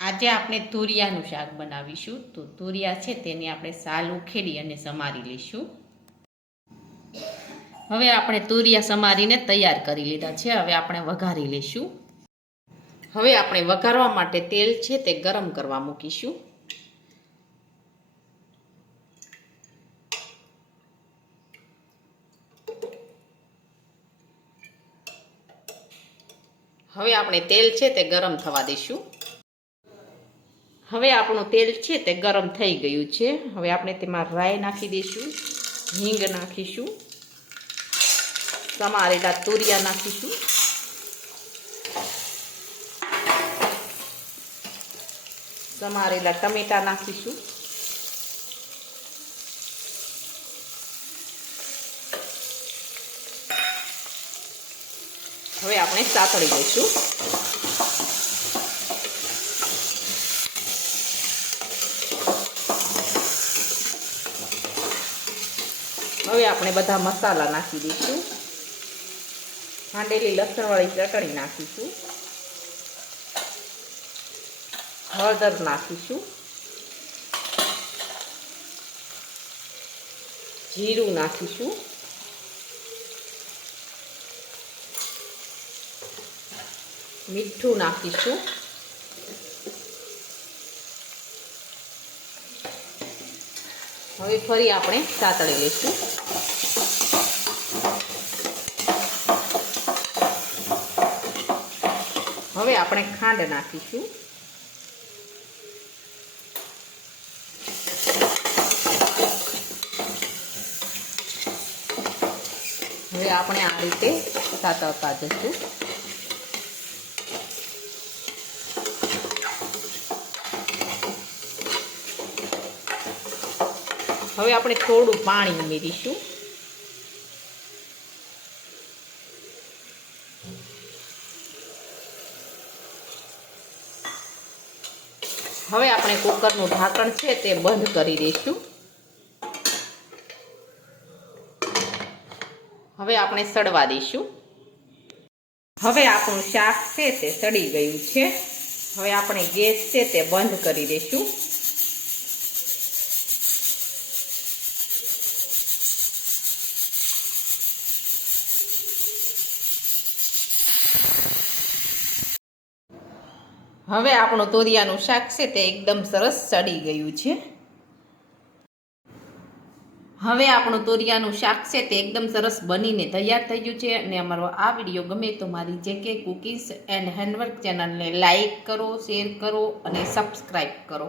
આજે આપણે તુરિયાનું શાક બનાવીશું. તો તુરિયા છે તેની આપણે સાલ ઉખેડી અને સમારી લઈશું. હવે આપણે તુરિયા સમારીને તૈયાર કરી લીધા છે. હવે આપણે વઘારી લઈશું. હવે આપણે વઘારવા માટે તેલ છે તે ગરમ કરવા મૂકીશું. હવે આપણે તેલ છે તે ગરમ થવા દઈશું. હવે આપણું તેલ છે તે ગરમ થઈ ગયું છે. હવે આપણે તેમાં રાઈ નાખી દઈશું, હિંગ નાખીશું, સમારેલા તુરિયા નાખીશું, સમારેલા ટમેટા નાખીશું, હવે આપણે સાતળી દઈશું. હવે આપણે બધા મસાલા નાખી દઈશું. ખાંડેલી લસણવાળી ચટણી નાખીશું, હળદર નાખીશું, જીરું નાખીશું, મીઠું નાખીશું, હવે ફરી આપણે સાતળી લઈશું. હવે આપણે ખાંડ નાખીશું. હવે આપણે આ રીતે સાતળતા જઈશું. હવે આપણે થોડું પાણી ઉમેરીશું. હવે આપણે કુકરનું ઢાંકણ છે તે બંધ કરી દઈશું. હવે આપણે સડવા દઈશું. હવે આપણું શાક છે તે સડી ગયું છે. હવે આપણે ગેસ છે તે બંધ કરી દઈશું. હવે આપણું તુરિયાનું શાક છે તે એકદમ સરસ સડી ગયું છે. હવે આપણું તુરિયાનું શાક છે તે એકદમ સરસ બનીને તૈયાર થઈ ગયું છે. અને અમારો આ વિડીયો ગમે તો મારી JK કુકીઝ એન્ડ હેન્ડવર્ક ચેનલને લાઈક કરો, શેર કરો અને સબસ્ક્રાઈબ કરો.